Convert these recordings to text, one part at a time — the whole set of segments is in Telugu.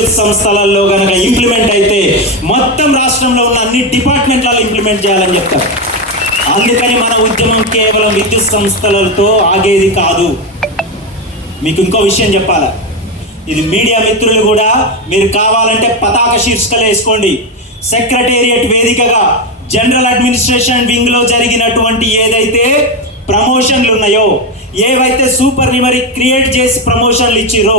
విద్యుత్ సంస్థలలో కనుక ఇంప్లిమెంట్ అయితే మొత్తం రాష్ట్రంలో ఉన్న అన్ని డిపార్ట్మెంట్లలో ఇంప్లిమెంట్ చేయాలని చెప్తారు. అందుకని మన ఉద్యమం కేవలం విద్యుత్ సంస్థలతో ఆగేది కాదు. మీకు ఇంకో విషయం చెప్పాలా, ఇది మీడియా మిత్రులు కూడా మీరు కావాలంటే పతాక శీర్షికలు వేసుకోండి. సెక్రటేరియట్ వేదికగా జనరల్ అడ్మినిస్ట్రేషన్ వింగ్ లో జరిగినటువంటి ఏదైతే ప్రమోషన్లు ఉన్నాయో, ఏవైతే సూపర్ న్యూమరీ క్రియేట్ చేసి ప్రమోషన్లు ఇచ్చిరో,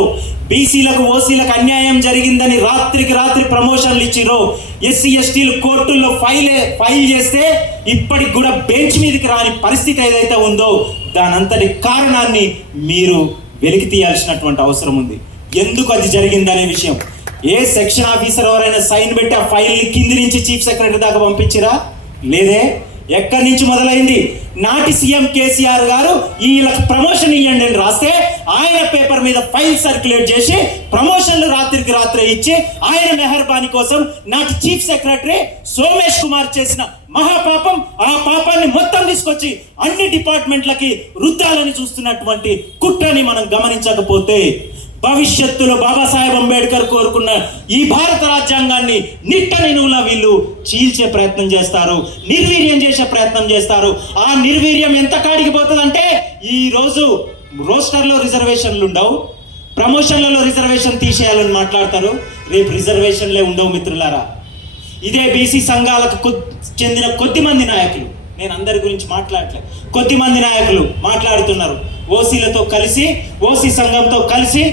బీసీలకు ఓసీలకు అన్యాయం జరిగిందని రాత్రికి రాత్రి ప్రమోషన్లు ఇచ్చిరో, ఎస్సీ ఎస్టీలు కోర్టుల్లో ఫైల్ చేస్తే ఇప్పటికి కూడా బెంచ్ మీదకి రాని పరిస్థితి ఏదైతే ఉందో దానంతటి కారణాన్ని మీరు వెలికి తీయాల్సినటువంటి అవసరం ఉంది. ఎందుకు అది జరిగిందనే విషయం, ఏ సెక్షన్ ఆఫీసర్ ఎవరైనా సైన్ పెట్టి ఆ ఫైల్ని కింది నుంచి చీఫ్ సెక్రటరీ దాకా పంపించిరా? లేదే. ఎక్కడి నుంచి మొదలైంది? నాటి సీఎం కేసీఆర్ గారు వీళ్ళకి ప్రమోషన్ ఇవ్వండి అని రాస్తే ఆయన పేపర్ మీద ఫైల్ సర్క్యులేట్ చేసి ప్రమోషన్లు రాత్రికి రాత్రే ఇచ్చి ఆయన మెహర్బానీ కోసం నాటి చీఫ్ సెక్రటరీ సోమేష్ కుమార్ చేసిన మహాపాపం, ఆ పాపాన్ని మొత్తం తీసుకొచ్చి అన్ని డిపార్ట్మెంట్లకి రుద్దాలని చూస్తున్నటువంటి కుట్రని మనం గమనించకపోతే భవిష్యత్తులో బాబాసాహెబ్ అంబేద్కర్ కోరుకున్న ఈ భారత రాజ్యాంగాన్ని నిట్ట నిలువులా వీళ్ళు చీల్చే ప్రయత్నం చేస్తారు, నిర్వీర్యం చేసే ప్రయత్నం చేస్తారు. ఆ నిర్వీర్యం ఎంత కాడికి పోతుందంటే, ఈ రోజు రోస్టర్లో రిజర్వేషన్లు ఉండవు, ప్రమోషన్లలో రిజర్వేషన్ తీసేయాలని మాట్లాడతారు, రేపు రిజర్వేషన్లే ఉండవు మిత్రులారా. ఇదే బీసీ సంఘాలకు చెందిన కొద్దిమంది నాయకులు, నేను అందరి గురించి మాట్లాడలేదు, కొద్దిమంది నాయకులు మాట్లాడుతున్నారు. ఓసీలతో కలిసి, ఓసీ సంఘంతో కలిసి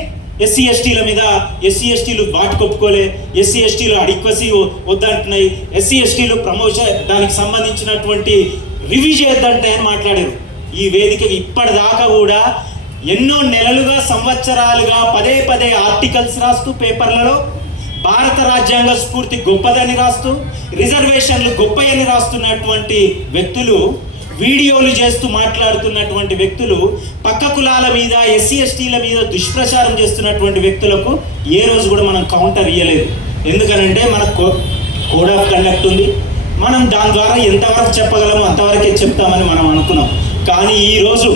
ఎస్సీ ఎస్టీల మీద, ఎస్సీ ఎస్టీలు వాటికి ఒప్పుకోలే, ఎస్సీ ఎస్టీలు అడిక్వసీ వద్దంటున్నాయి, ఎస్సీ ఎస్టీలు ప్రమోషన్ దానికి సంబంధించినటువంటి రివ్యూ చేయొద్దంటే అని మాట్లాడారు. ఈ వేదిక ఇప్పటిదాకా కూడా ఎన్నో నెలలుగా, సంవత్సరాలుగా పదే పదే ఆర్టికల్స్ రాస్తూ పేపర్లలో భారత రాజ్యాంగ స్ఫూర్తి గొప్పదని రాస్తూ, రిజర్వేషన్లు గొప్పయని రాస్తున్నటువంటి వ్యక్తులు, వీడియోలు చేస్తూ మాట్లాడుతున్నటువంటి వ్యక్తులు, పక్క కులాల మీద, ఎస్సీ ఎస్టీల మీద దుష్ప్రచారం చేస్తున్నటువంటి వ్యక్తులకు ఏ రోజు కూడా మనం కౌంటర్ ఇవ్వలేదు. ఎందుకనంటే మన కోడ్ ఆఫ్ కండక్ట్ ఉంది, మనం దాని ద్వారా ఎంతవరకు చెప్పగలమో అంతవరకే చెప్తామని మనం అనుకున్నాం. కానీ ఈరోజు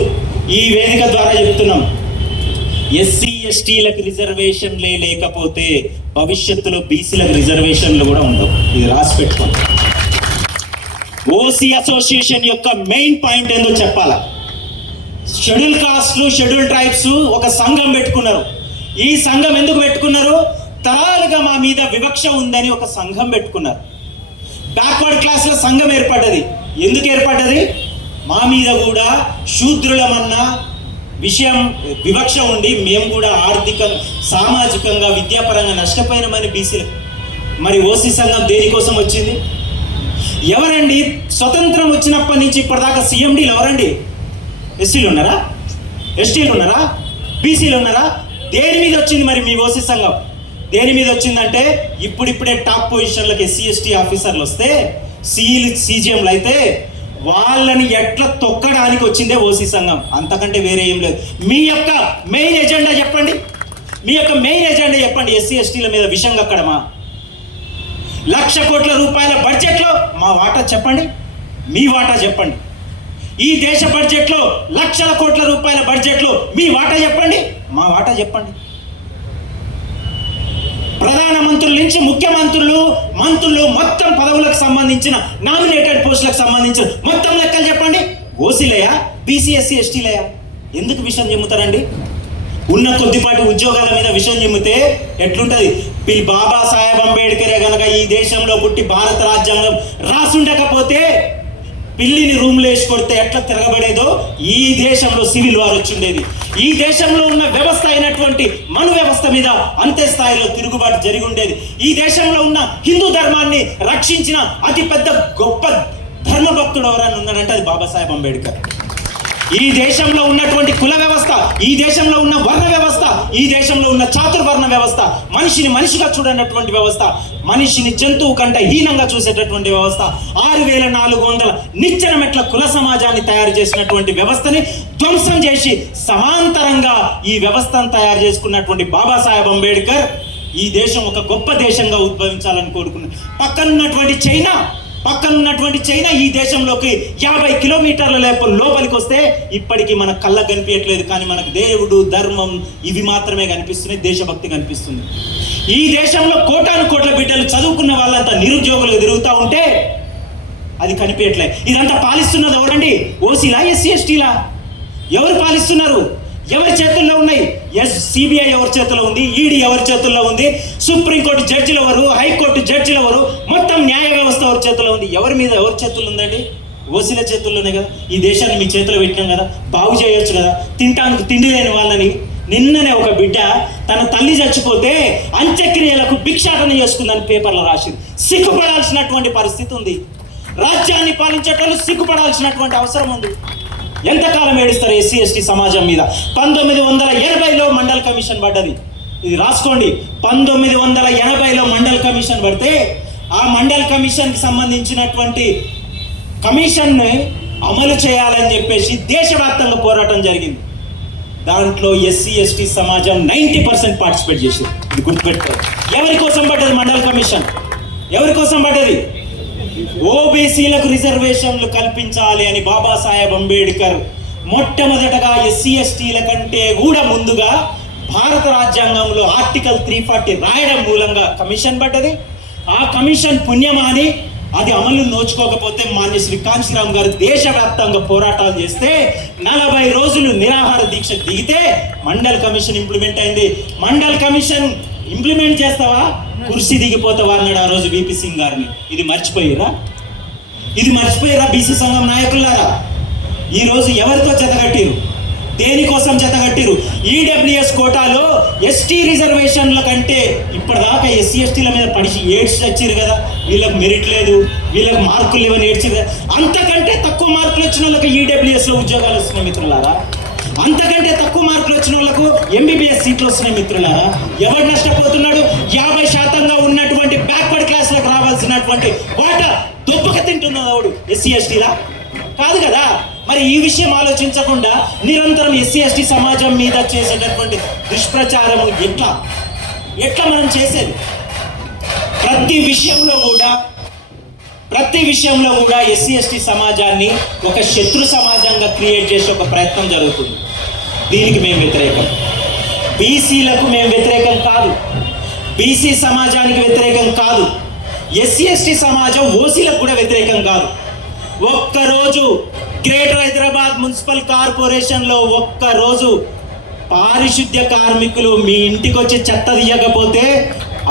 ఈ వేదిక ద్వారా చెప్తున్నాం, ఎస్సీ ఎస్టీలకు రిజర్వేషన్లే లేకపోతే భవిష్యత్తులో బీసీలకు రిజర్వేషన్లు కూడా ఉండవు. ఇది రాసి పెట్టుకోండి. ఓసీ అసోసియేషన్ యొక్క మెయిన్ పాయింట్ ఏందో చెప్పాలా. షెడ్యూల్ కాస్ట్లు, షెడ్యూల్ ట్రైబ్స్ ఒక సంఘం పెట్టుకున్నారు. ఈ సంఘం ఎందుకు పెట్టుకున్నారు? తరాలుగా మా మీద వివక్ష ఉందని ఒక సంఘం పెట్టుకున్నారు. బ్యాక్వర్డ్ క్లాస్ల సంఘం ఏర్పడ్డది. ఎందుకు ఏర్పడ్డది? మా మీద కూడా శూద్రులమన్న విషయం వివక్ష ఉండి మేము కూడా ఆర్థికంగా, సామాజికంగా, విద్యాపరంగా నష్టపోయినామని బీసీలు. మరి ఓసీ సంఘం దేనికోసం వచ్చింది? ఎవరండి స్వతంత్రం వచ్చినప్పటి నుంచి ఇప్పటిదాకా సీఎండీలు ఎవరండి? ఎస్సీలు ఉన్నారా? ఎస్టీలు ఉన్నారా? బీసీలు ఉన్నారా? దేని మీద వచ్చింది మరి మీ ఓసీ సంఘం? దేని మీద వచ్చిందంటే ఇప్పుడిప్పుడే టాప్ పొజిషన్లకు ఎస్సీ ఎస్టీ ఆఫీసర్లు వస్తే, సీజీఎంలు అయితే వాళ్ళని ఎట్లా తొక్కడానికి వచ్చిందే ఓసీ సంఘం, అంతకంటే వేరే ఏం లేదు. మీ యొక్క మెయిన్ ఎజెండా చెప్పండి, మీ యొక్క మెయిన్ ఎజెండా చెప్పండి. ఎస్సీ ఎస్టీల మీద విషం కక్కడమా? 1,00,000 కోట్ల రూపాయల బడ్జెట్లో మా వాటా చెప్పండి, మీ వాటా చెప్పండి. ఈ దేశ బడ్జెట్లో 1,00,000 కోట్ల రూపాయల బడ్జెట్లో మీ వాటా చెప్పండి, మా వాటా చెప్పండి. ప్రధానమంత్రుల నుంచి ముఖ్యమంత్రులు, మంత్రులు, మొత్తం పదవులకు సంబంధించిన నామినేటెడ్ పోస్టులకు సంబంధించిన మొత్తం లెక్కలు చెప్పండి. ఓసీలయా, బీసీ, ఎస్సీ, ఎస్టీలయా? ఎందుకు విషయం చెమ్ముతారండి? ఉన్న కొద్దిపాటి ఉద్యోగాల మీద విషయం చెమ్మితే ఎట్లుంటది? బాబాసాహెబ్ అంబేద్కరే గనక ఈ దేశంలో పుట్టి భారత రాజ్యాంగం రాసుండకపోతే, పిల్లిని రూమ్లో వేసి కొడితే ఎట్లా తిరగబడేదో ఈ దేశంలో సివిల్ వార్ వచ్చిండేది. ఈ దేశంలో ఉన్న వ్యవస్థ అయినటువంటి మను వ్యవస్థ మీద అంతే స్థాయిలో తిరుగుబాటు జరిగి ఉండేది. ఈ దేశంలో ఉన్న హిందూ ధర్మాన్ని రక్షించిన అతి పెద్ద గొప్ప ధర్మభక్తుడు ఎవరన్నా ఉన్నాడంటే అది బాబాసాహెబ్ అంబేద్కర్. ఈ దేశంలో ఉన్నటువంటి కుల వ్యవస్థ, ఈ దేశంలో ఉన్న వర్ణ వ్యవస్థ, ఈ దేశంలో ఉన్న చాతుర్వర్ణ వ్యవస్థ, మనిషిని మనిషిగా చూడనటువంటి వ్యవస్థ, మనిషిని జంతువు కంటే హీనంగా చూసేటటువంటి వ్యవస్థ, 6,400 నిచ్చెన మెట్ల కుల సమాజాన్ని తయారు చేసినటువంటి వ్యవస్థని ధ్వంసం చేసి సమాంతరంగా ఈ వ్యవస్థను తయారు చేసుకున్నటువంటి బాబాసాహెబ్ అంబేద్కర్ ఈ దేశం ఒక గొప్ప దేశంగా ఉద్భవించాలని కోరుకున్నారు. పక్కనున్నటువంటి చైనా పక్కన ఉన్నటువంటి చైనా ఈ దేశంలోకి 50 కిలోమీటర్ల లోపలికి వస్తే ఇప్పటికీ మన కళ్ళకు కనిపించట్లేదు, కానీ మనకు దేవుడు, ధర్మం ఇవి మాత్రమే కనిపిస్తున్నాయి, దేశభక్తి కనిపిస్తుంది. ఈ దేశంలో కోటాను కోట్ల బిడ్డలు చదువుకున్న వాళ్ళంతా నిరుద్యోగులు తిరుగుతూ ఉంటే అది కనిపించట్లేదు. ఇదంతా పాలిస్తున్నది ఎవరండి? ఓసీలా, ఎస్సీ ఎస్టీలా? ఎవరు పాలిస్తున్నారు? ఎవరి చేతుల్లో ఉన్నాయి? సిబిఐ ఎవరి చేతుల్లో ఉంది? ఈడీ ఎవరి చేతుల్లో ఉంది? సుప్రీంకోర్టు జడ్జిలు ఎవరు? హైకోర్టు జడ్జిలు ఎవరు? మొత్తం న్యాయ వ్యవస్థ ఎవరి చేతుల్లో ఉంది? ఎవరి మీద ఎవరి చేతుల్లో ఉందండి? ఓసీల చేతుల్లోనే కదా. ఈ దేశాన్ని మీ చేతిలో పెట్టినాం కదా, బాగు చేయొచ్చు కదా. తింటానికి తిండి లేని వాళ్ళని, నిన్ననే ఒక బిడ్డ తన తల్లి చచ్చిపోతే అంత్యక్రియలకు భిక్షాటన చేసుకుందని పేపర్లో రాసింది. సిగ్గుపడాల్సినటువంటి పరిస్థితి ఉంది. రాజ్యాన్ని పాలించేటోళ్ళు సిగ్గుపడాల్సినటువంటి అవసరం ఉంది. ఎంతకాలం ఏడుస్తారు ఎస్సీ ఎస్టీ సమాజం మీద? 1980లో మండల్ కమిషన్ పడ్డది. ఇది రాసుకోండి. 1980లో మండల్ కమిషన్ పడితే ఆ మండల్ కమిషన్కి సంబంధించినటువంటి కమిషన్ని అమలు చేయాలని చెప్పేసి దేశవ్యాప్తంగా పోరాటం జరిగింది. దాంట్లో ఎస్సీ ఎస్టీ సమాజం 90% పార్టిసిపేట్ చేసింది. ఇది గుర్తుపెట్టుకో. ఎవరి కోసం పడ్డది మండల్ కమిషన్? ఎవరి కోసం పడ్డది? ఓబీసీలకు రిజర్వేషన్లు కల్పించాలి అని బాబాసాహెబ్ అంబేద్కర్ మొట్టమొదటగా ఎస్సీ ఎస్టీల కంటే కూడా ముందుగా భారత రాజ్యాంగంలో ఆర్టికల్ 340 రాయడం మూలంగా కమిషన్ పడ్డది. ఆ కమిషన్ పుణ్యమాని అది అమలు నోచుకోకపోతే మాన్య శ్రీ కాంశీరామ్ గారు దేశవ్యాప్తంగా పోరాటాలు చేస్తే 40 రోజులు నిరాహార దీక్ష దిగితే మండల్ కమిషన్ ఇంప్లిమెంట్ అయింది. మండల్ కమిషన్ ఇంప్లిమెంట్ చేస్తావా, కుర్సీ దిగిపోతావా అన్నాడు ఆ రోజు విపి సింగ్ గారిని. ఇది మర్చిపోయారా? బీసీ సంఘం నాయకులారా? ఈరోజు ఎవరితో జతగట్టిరు? దేనికోసం జతగట్టిరు? ఈడబ్ల్యూఎస్ కోటాలో ఎస్టీ రిజర్వేషన్ల కంటే ఇప్పటిదాకా ఎస్సీ ఎస్టీల మీద పడిచి ఏడ్చి వచ్చారు కదా, వీళ్ళకి మెరిట్ లేదు, వీళ్ళకి మార్కులు ఇవ్వని ఏడ్చారు కదా. అంతకంటే తక్కువ మార్కులు వచ్చిన వాళ్ళకి ఈడబ్ల్యూఎస్లో ఉద్యోగాలు వస్తున్నాయి మిత్రులారా. అంతకంటే తక్కువ మార్కులు వచ్చిన వాళ్ళకు ఎంబీబీఎస్ సీట్లు వస్తున్నాయి మిత్రులారా. ఎవరు నష్టపోతున్నాడు? 50% ఉన్నటువంటి బ్యాక్వర్డ్ క్లాస్లకు రావాల్సినటువంటి వాటా దొప్పక తింటున్నది ఎవడు? ఎస్సీ ఎస్టీలా? కాదు కదా. మరి ఈ విషయం ఆలోచించకుండా నిరంతరం ఎస్సీ ఎస్టీ సమాజం మీద చేసేటటువంటి దుష్ప్రచారం ఎట్లా మనం చేసేది? ప్రతి విషయంలో కూడా ఎస్సీ ఎస్టీ సమాజాన్ని ఒక శత్రు సమాజంగా క్రియేట్ చేసే ఒక ప్రయత్నం జరుగుతుంది. దీనికి మేము వ్యతిరేకం. బీసీలకు మేము వ్యతిరేకం కాదు, బీసీ సమాజానికి వ్యతిరేకం కాదు, ఎస్సీ ఎస్టీ సమాజం ఓసీలకు కూడా వ్యతిరేకం కాదు. ఒక్కరోజు గ్రేటర్ హైదరాబాద్ మున్సిపల్ కార్పొరేషన్లో ఒక్కరోజు పారిశుద్ధ్య కార్మికులు మీ ఇంటికి వచ్చి చెత్త తీయకపోతే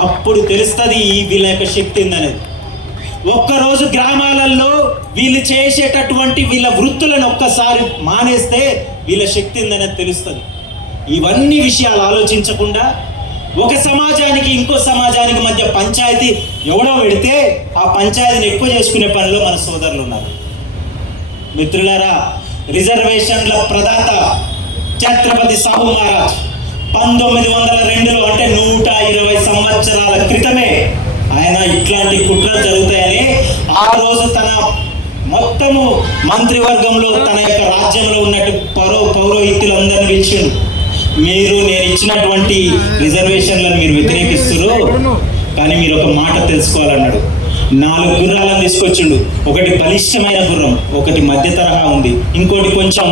అప్పుడు తెలుస్తుంది ఈ వీళ్ళ యొక్క శక్తి ఏందనేది. ఒక్కరోజు గ్రామాలలో వీళ్ళు చేసేటటువంటి వీళ్ళ వృత్తులను ఒక్కసారి మానేస్తే వీళ్ళ శక్తి ఏందనేది తెలుస్తుంది. ఇవన్నీ విషయాలు ఆలోచించకుండా ఒక సమాజానికి ఇంకో సమాజానికి మధ్య పంచాయతీ ఎవడో పెడితే ఆ పంచాయతీని ఎక్కువ చేసుకునే పనిలో మన సోదరులు ఉన్నారు. మిత్రులారా, రిజర్వేషన్ల ప్రదాత ఛత్రపతి సాహు మహారాజ్ 1902లో అంటే 120 సంవత్సరాల క్రితమే ఆయన ఇట్లాంటి కుట్రలు జరుగుతాయని ఆ రోజు తన మొత్తము మంత్రివర్గంలో తన యొక్క రాజ్యంలో ఉన్నట్టు పౌరోహితులందరినీ పిలిచిండు. నేను ఇచ్చినటువంటి రిజర్వేషన్లను మీరు వ్యతిరేకిస్తున్నారు, కానీ మీరు ఒక మాట తెలుసుకోవాలన్నాడు. 4 గుర్రాలను తీసుకొచ్చిండు. ఒకటి బలిష్టమైన గుర్రం, ఒకటి మధ్య తరహా ఉంది, ఇంకోటి కొంచెం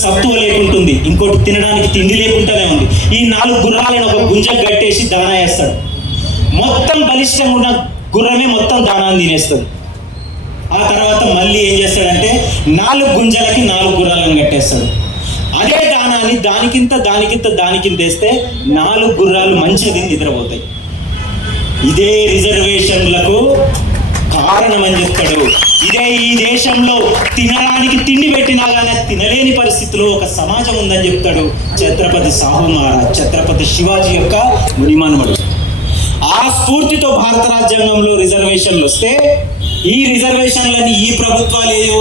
సత్తువ లేకుంటుంది, ఇంకోటి తినడానికి తిండి లేకుండానే ఉంది. ఈ 4 గుర్రాలను ఒక గుంజకు కట్టేసి దానా వేస్తాడు. మొత్తం బలిష్టంగా ఉన్న గుర్రమే మొత్తం దానాన్ని తినేస్తుంది. ఆ తర్వాత మళ్ళీ ఏం చేస్తాడంటే 4 గుంజలకి 4 గుర్రాలను కట్టేస్తాడు. అదే దానాన్ని దానికింత వేస్తే 4 గుర్రాలు మంచిది నిద్రపోతాయి. ఇదే రిజర్వేషన్లకు కారణం అని చెప్తాడు. ఇదే ఈ దేశంలో తినడానికి తిండి పెట్టినా కానీ తినలేని పరిస్థితిలో ఒక సమాజం ఉందని చెప్తాడు ఛత్రపతి సాహు మహారాజ్, ఛత్రపతి శివాజీ యొక్క మునిమనుమడు. ఆ స్ఫూర్తితో భారత రాజ్యాంగంలో రిజర్వేషన్లు వస్తే ఈ రిజర్వేషన్లని ఈ ప్రభుత్వాలు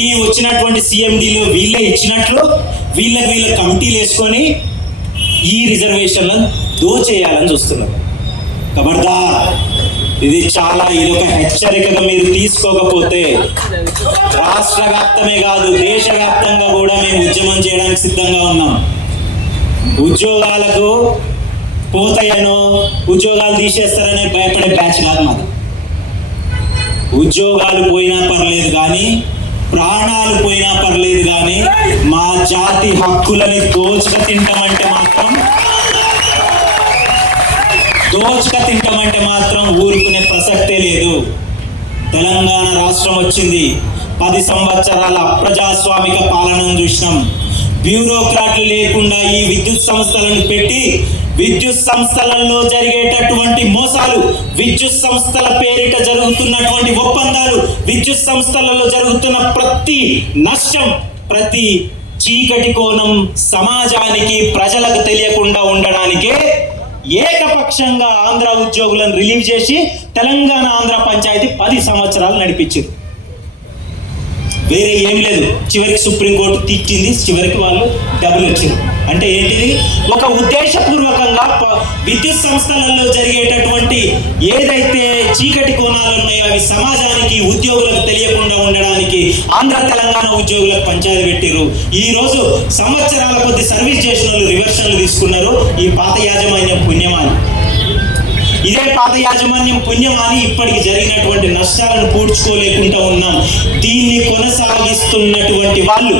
ఈ వచ్చినటువంటి సిఎండిలో వీళ్ళే ఇచ్చినట్లు వీళ్ళ కమిటీలు వేసుకొని ఈ రిజర్వేషన్లను దోచేయాలని చూస్తున్నారు. ఖబర్దార్, ఇది ఒక హెచ్చరికగా మీరు తీసుకోకపోతే రాష్ట్ర వ్యాప్తమే కాదు దేశవ్యాప్తంగా కూడా మేము ఉద్యమం చేయడానికి సిద్ధంగా ఉన్నాం. ఉద్యోగాలకు పోతాయనో ఉద్యోగాలు తీసేస్తారనే భయపడే బ్యాచ్ కాదు మాది. ఉద్యోగాలు పోయినా పర్లేదు కానీ, ప్రాణాలు పోయినా పర్లేదు కానీ, మా జాతి హక్కులని దోచుక తింటామంటే మాత్రం ఊరుకునే ప్రసక్తే లేదు. తెలంగాణ రాష్ట్రం వచ్చింది, 10 సంవత్సరాల అప్రజాస్వామిక పాలనను చూసినాం. బ్యూరోక్రాట్లు లేకుండా ఈ విద్యుత్ సంస్థలను పెట్టి విద్యుత్ సంస్థలలో జరిగేటటువంటి మోసాలు, విద్యుత్ సంస్థల పేరిట జరుగుతున్నటువంటి ఒప్పందాలు, విద్యుత్ సంస్థలలో జరుగుతున్న ప్రతి నష్టం, ప్రతి చీకటి కోణం సమాజానికి ప్రజలకు తెలియకుండా ఉండడానికే ఏకపక్షంగా ఆంధ్ర ఉద్యోగులను రిలీవ్ చేసి తెలంగాణ ఆంధ్ర పంచాయతీ 10 సంవత్సరాలు నడిపించారు. వేరే ఏం లేదు. చివరికి సుప్రీంకోర్టు తిట్టింది, చివరికి వాళ్ళు డబ్బులు వచ్చారు. అంటే ఏంటిది? ఒక ఉద్దేశపూర్వకంగా విద్యుత్ సంస్థలలో జరిగేటటువంటి ఏదైతే చీకటి కోణాలు ఉన్నాయో అవి సమాజానికి, ఉద్యోగులకు తెలియకుండా ఉండడానికి ఆంధ్ర తెలంగాణ ఉద్యోగులకు పంచాయతీ పెట్టారు. ఈ రోజు సంవత్సరాల కొద్ది సర్వీస్ చేసిన వాళ్ళు రివర్షన్లు తీసుకున్నారు. ఈ పాత యాజమాన్యం పుణ్యమాని, ఇదే పాత యాజమాన్యం పుణ్యమాని ఇప్పటికి జరిగినటువంటి నష్టాలను పూడ్చుకోలేకుండా ఉన్నాం. దీన్ని కొనసాగిస్తున్నటువంటి వాళ్ళు,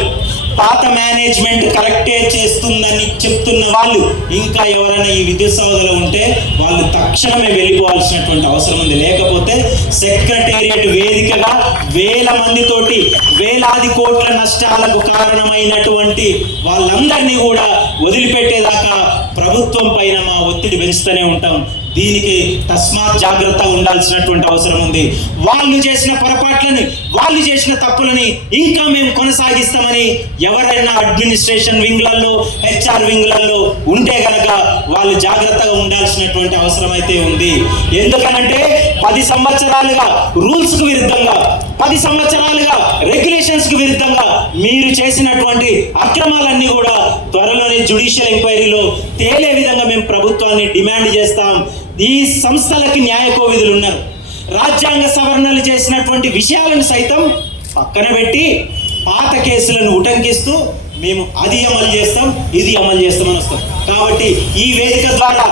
పాత మేనేజ్మెంట్ కరెక్టే చేస్తుందని చెప్తున్న వాళ్ళు ఇంకా ఎవరైనా ఈ విద్యుత్ సౌధలో ఉంటే వాళ్ళు తక్షణమే వెళ్ళిపోవాల్సినటువంటి అవసరం ఉంది. లేకపోతే సెక్రటేరియట్ వేదికగా వేల మందితోటి వేలాది కోట్ల నష్టాలకు కారణమైనటువంటి వాళ్ళందరినీ కూడా వదిలిపెట్టేదాకా ప్రభుత్వం పైన మా ఒత్తిడి పెంచుతూనే ఉంటాం. దీనికి తస్మాత్ జాగ్రత్త ఉండాల్సినటువంటి అవసరం ఉంది. వాళ్ళు చేసిన పొరపాట్లని, వాళ్ళు చేసిన తప్పులని ఇంకా మేము కొనసాగిస్తామని ఎవరైనా అడ్మినిస్ట్రేషన్ వింగ్లలో, హెచ్ఆర్ వింగ్లలో ఉంటే కనుక వాళ్ళు జాగ్రత్తగా ఉండాల్సినటువంటి అవసరం అయితే ఉంది. ఎందుకనంటే 10 సంవత్సరాలుగా రూల్స్ కు విరుద్ధంగా, 10 సంవత్సరాలుగా రెగ్యులేషన్స్ కు విరుద్ధంగా మీరు చేసినటువంటి అక్రమాలన్నీ కూడా త్వరలోనే జ్యుడిషియల్ ఎంక్వైరీలో తేలే విధంగా మేము ప్రభుత్వాన్ని డిమాండ్ చేస్తాం. ఈ సంస్థలకి న్యాయ కోవిధులు ఉన్నారు. రాజ్యాంగ సవరణలు చేసినటువంటి విషయాలను సైతం పక్కన పెట్టి పాత కేసులను ఉటంకిస్తూ మేము అది అమలు చేస్తాం, ఇది అమలు చేస్తామని వస్తాం. కాబట్టి ఈ వేదిక ద్వారా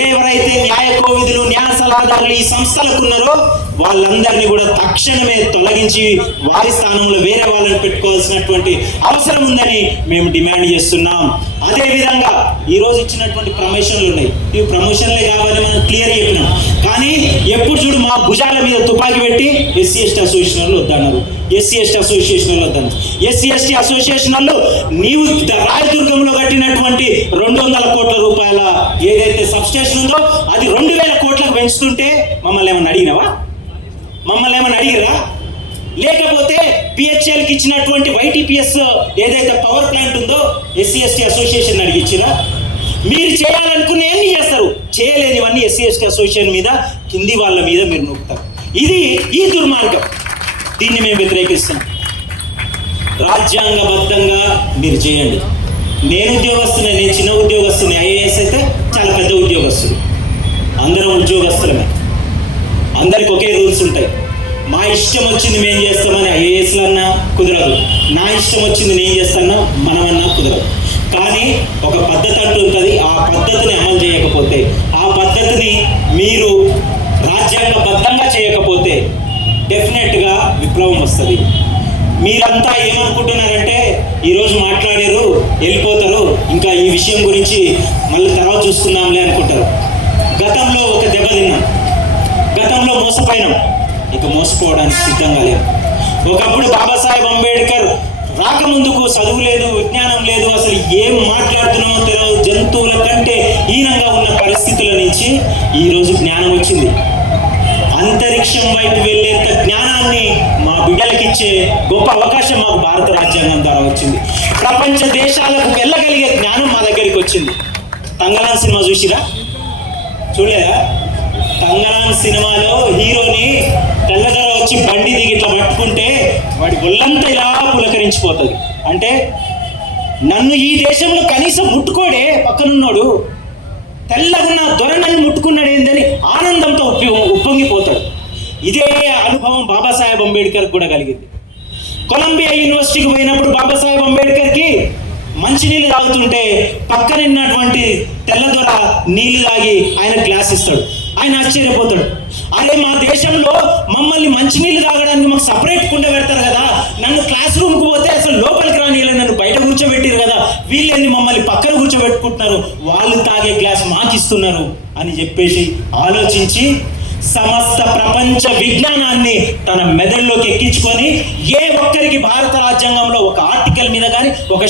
ఎవరైతే న్యాయ కోవిధులు, న్యాయ సలహాదారులు ఈ సంస్థలకు ఉన్నారో వాళ్ళందరినీ కూడా తక్షణమే తొలగించి వారి స్థానంలో వేరే వాళ్ళని పెట్టుకోవాల్సినటువంటి అవసరం ఉందని మేము డిమాండ్ చేస్తున్నాం. అదేవిధంగా ఈరోజు ఇచ్చినటువంటి ప్రమోషన్లు ఉన్నాయి. ఇవి ప్రమోషన్లే కావాలని మనం క్లియర్ చెప్పినాం. కానీ ఎప్పుడు చూడు మా భుజాల మీద తుపాకీ పెట్టి ఎస్సీ ఎస్టీ అసోసియేషన్ వాళ్ళు వద్దన్నారు, ఎస్సీ ఎస్టీ అసోసియేషన్ వాళ్ళు వద్దన్నారు. ఎస్సీ ఎస్టీ అసోసియేషన్ వాళ్ళు నీవు రాయదుర్గంలో కట్టినటువంటి 200 కోట్ల రూపాయల ఏదైతే సబ్స్టేషన్ ఉందో అది 2000 కోట్లకు పెంచుతుంటే మమ్మల్ని ఏమన్నా అడిగినావా? మమ్మల్ని ఏమన్నా అడిగిరా? లేకపోతే పిహెచ్ఎల్కి ఇచ్చినటువంటి వైటీపీఎస్ ఏదైతే పవర్ ప్లాంట్ ఉందో ఎస్సీ ఎస్టీ అసోసియేషన్ అడిగిచ్చిరా? మీరు చేయాలనుకున్న ఎన్ని చేస్తారు, చేయలేనివన్నీ ఎస్సీ ఎస్టీ అసోసియేషన్ మీద, కింది వాళ్ళ మీద మీరు నొక్కుతారు. ఇది ఈ దుర్మార్గం. దీన్ని మేము వ్యతిరేకిస్తున్నాం. రాజ్యాంగబద్ధంగా మీరు చేయండి. నేను ఉద్యోగస్తున్నా, నేను చిన్న ఉద్యోగస్తున్నా. ఐఏఎస్ అయితే చాలా పెద్ద ఉద్యోగస్తులు, అందరం ఉద్యోగస్తులమే. అందరికి ఒకే రూల్స్ ఉంటాయి. మా ఇష్టం వచ్చింది మేము చేస్తామని ఐఏఎస్లు అన్నా కుదరదు, నా ఇష్టం వచ్చింది నేను చేస్తానా మనమన్నా కుదరదు. కానీ ఒక పద్ధతి అంటూ ఉంటుంది. ఆ పద్ధతిని అమలు చేయకపోతే, ఆ పద్ధతిని మీరు రాజ్యాంగబద్ధంగా చేయకపోతే డెఫినెట్గా విప్లవం వస్తుంది. మీరంతా ఏమనుకుంటున్నారంటే ఈరోజు మాట్లాడారు వెళ్ళిపోతారు, ఇంకా ఈ విషయం గురించి మళ్ళీ తర్వాత చూసుకుందాంలే అనుకుంటారు. గతంలో ఒక దెబ్బ తిన్నాం, గతంలో మోసపోయినాం, ఇక మోసపోవడానికి సిద్ధంగా లేదు. ఒకప్పుడు బాబాసాహెబ్ అంబేద్కర్ రాకముందుకు చదువు లేదు, విజ్ఞానం లేదు, అసలు ఏం మాట్లాడుతున్నామో తెలియదు, జంతువుల కంటే హీనంగా ఉన్న పరిస్థితుల నుంచి ఈరోజు జ్ఞానం వచ్చింది. అంతరిక్షం వైపు వెళ్ళేంత జ్ఞానాన్ని మా బిడ్డలకి ఇచ్చే గొప్ప అవకాశం మాకు భారత రాజ్యాంగం ద్వారా వచ్చింది. ప్రపంచ దేశాలకు వెళ్ళగలిగే జ్ఞానం మా దగ్గరికి వచ్చింది. తంగలాన్ సినిమా చూసిరా? చూడలేదా? తంగలాన్ సినిమాలో హీరోని తెల్లదొర వచ్చి బండి దిగి ఇట్లా పట్టుకుంటే వాడి ఒళ్ళంతా ఇలా పులకరించిపోతుంది. అంటే నన్ను ఈ దేశంలో కనీసం ముట్టుకోడే పక్కనున్నాడు, తెల్లగున్న దొర నన్ను ముట్టుకున్నాడు ఏందని ఆనందంతో ఉప్పొంగిపోతాడు. ఇదే అనుభవం బాబాసాహెబ్ అంబేద్కర్ కూడా కలిగింది. కొలంబియా యూనివర్సిటీకి పోయినప్పుడు బాబాసాహెబ్ అంబేద్కర్కి మంచినీళ్ళు తాగుతుంటే పక్కనున్నటువంటి తెల్లదొర నీళ్లు తాగి ఆయన గ్లాస్ ఇస్తాడు. ఆయన ఆశ్చర్యపోతాడు. అరే మా దేశంలో మమ్మల్ని మంచినీళ్ళు తాగడానికి మాకు సపరేట్ కుండ పెడతారు కదా, నన్ను క్లాస్ రూమ్కి పోతే అసలు లోపలికి రానియలేదు, నన్ను బయట కూర్చోబెట్టారు కదా, వీళ్ళేంది మమ్మల్ని పక్కన కూర్చోబెట్టుకుంటున్నారు, వాళ్ళు తాగే గ్లాస్ మాకు ఇస్తున్నారు అని చెప్పేసి ఆలోచించి సమస్త ప్రపంచ విజ్ఞానాన్ని తన మెదడులోకి ఎక్కించుకొని ఏ ఒక్కరికి భారత రాజ్యాంగంలో ఒక ఆర్టికల్ మీద కానీ ఒక